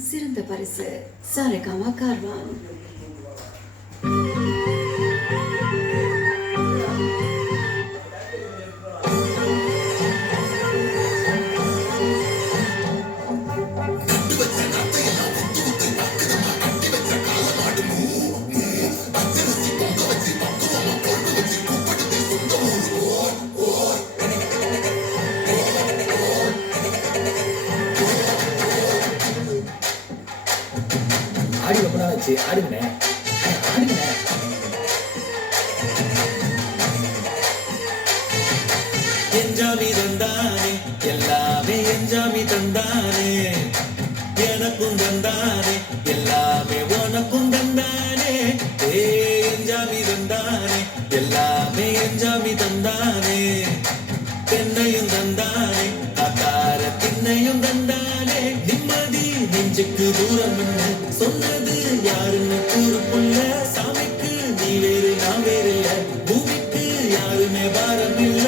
சிறந்த பரிசு சாரேகாமா கார்வான். ஆடி ரொம்ப நாள் ஆச்சு. ஆடுங்கண்ணே, ஆடுங்கண்ணே. என்ஜாமி தந்தானே, எல்லாமே என்ஜாமி தந்தானே, எனக்கும் தந்தானே, எல்லாமே உனக்கும் தந்தானே. என்ஜாமி தந்தானே, எல்லாமே என்ஜாமி தந்தானே, தென்னையும் தந்தானே, காத்தார திண்ணையும் தந்தானே. நிம்மதி நெஞ்சுக்கு தூரம் சொன்னது யாருன்னு கூறுக்குள்ள, சாமிக்கு நீ வேறு நான் வேறு இல்ல, பூமிக்கு யாருமே பாரம் இல்ல.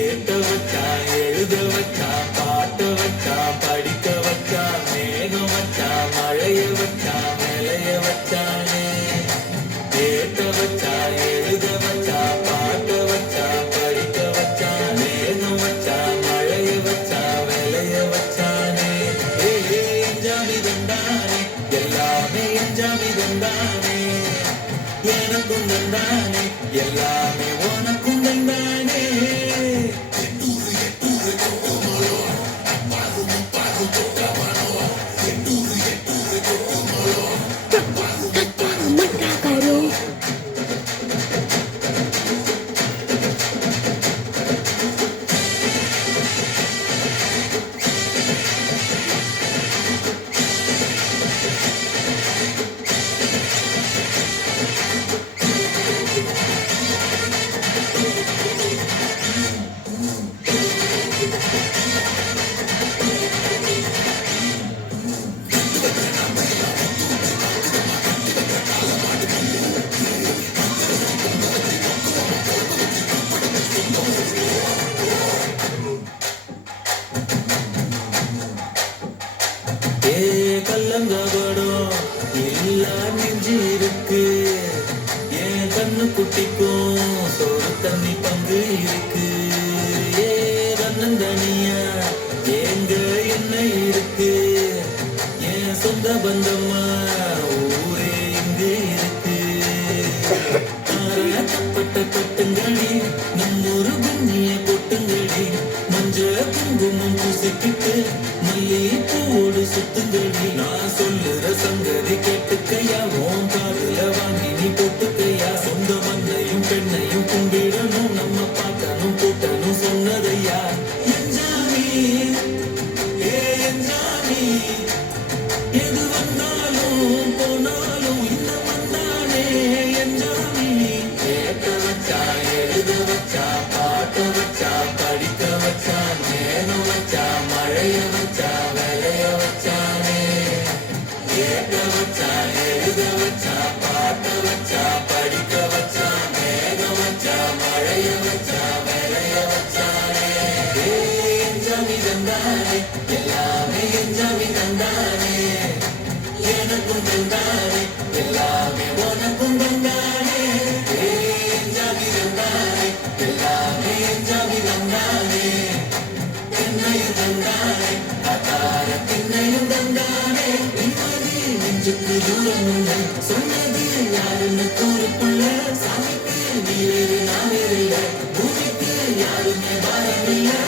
ஏட்ட வச்சா, எழுத வச்சா, பாட்ட வச்சா, படிக்க வச்சா, மேகம் வச்சா, மழைய வச்சா, விளைய வச்சானே. ஏட்ட வச்சா, எழுத வச்சா, பாட்ட வச்சா, படிக்க வச்சா, மேகம் வச்சா, மழைய வச்சா, விளைய வச்சானே. என்ஜாமி தந்தானே, எல்லாமே என்ஜாமி தந்தானே, எனக்கும் தந்தானே, எல்லாமே உனக்கும் தந்தானே. கல்லங்கபடம் எல்லா நெஞ்சு இருக்கு, என் கண்ணு குட்டிக்கும் சோறு தண்ணி பங்கு இருக்கு. தன்னந்தனியா எங்க என்ன இருக்கு, என் சொந்த பந்தம்மா ஊரே இங்கு இருக்கு. தப்பட்ட கட்டுங்கடி, நம்மொரு குஞ்சிய கொட்டுங்கடி, மஞ்ச குங்குமம் பூசிக்கிட்டு மல்லி பூவோடு சுத்துங்கடி. நான் சொல்லுற சங்கதி கேட்டுக்கையா, உன் காதுல வாங்கி நீ போட்டுக்கையா. சொந்த மண்ணையும் பெண்ணையும் கும்பிடணும், நம்ம பார்க்கணும் கூட்டணும் சொன்னதையா. என்ஜாமி என்ஜாமி, எது வந்தாலும் போனாலும் இன்னும் வந்தானே என்ஜாமி. கேட்க வச்சா, எழுத வச்சா, பாட்ட வச்சா, படிக்க வச்சா, மேகம் வச்சா, மழைய வச்சா, விளைய வச்சானே. கேட்க வச்சா, எழுத வச்சா, பாட்ட வச்சா, படிக்க வச்சா, மேகம் வச்சா, மழைய வச்சா, விளைய வச்சானே. என்ஜாமி தந்தானே, எல்லாமே என்ஜாமி தந்தானே, எனக்கும் தந்தானே, எல்லாமே உனக்கும் தந்தானே. என்ஜாமி தந்தானே, எல்லாமே என்ஜாமி தந்தானே, தென்னையும் தந்தானே, காத்தார திண்ணையும் தந்தானே. நிம்மதி நெஞ்சுக்கு தூரம் இல்லை, சொன்னது யாருன்னு கூறுக்குள்ள, சாமிக்கு நீ வேறு நான் வேறு இல்லை, பூமிக்கு யாருமே பாரம் இல்லை.